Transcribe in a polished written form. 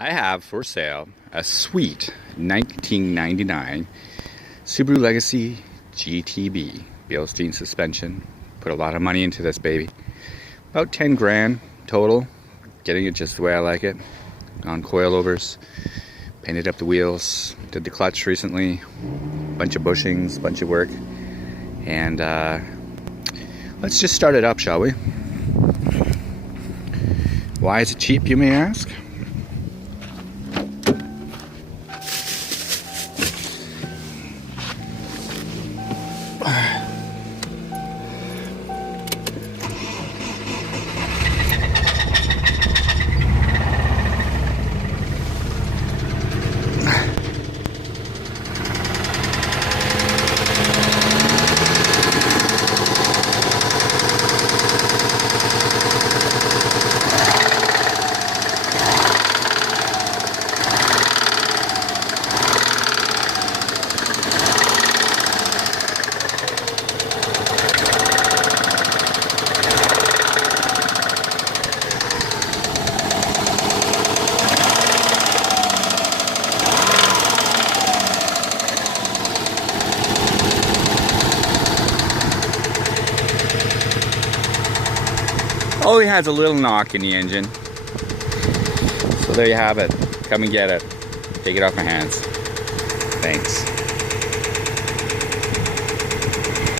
I have for sale a sweet 1999 Subaru Legacy GTB. Bilstein suspension. Put a lot of money into this baby. About 10 grand total. Getting it just the way I like it. On coilovers. Painted up the wheels. Did the clutch recently. Bunch of bushings, bunch of work. And let's just start it up, shall we? Why is it cheap, you may ask? Only has a little knock in the engine. So there you have it. Come and get it. Take it off my hands. Thanks.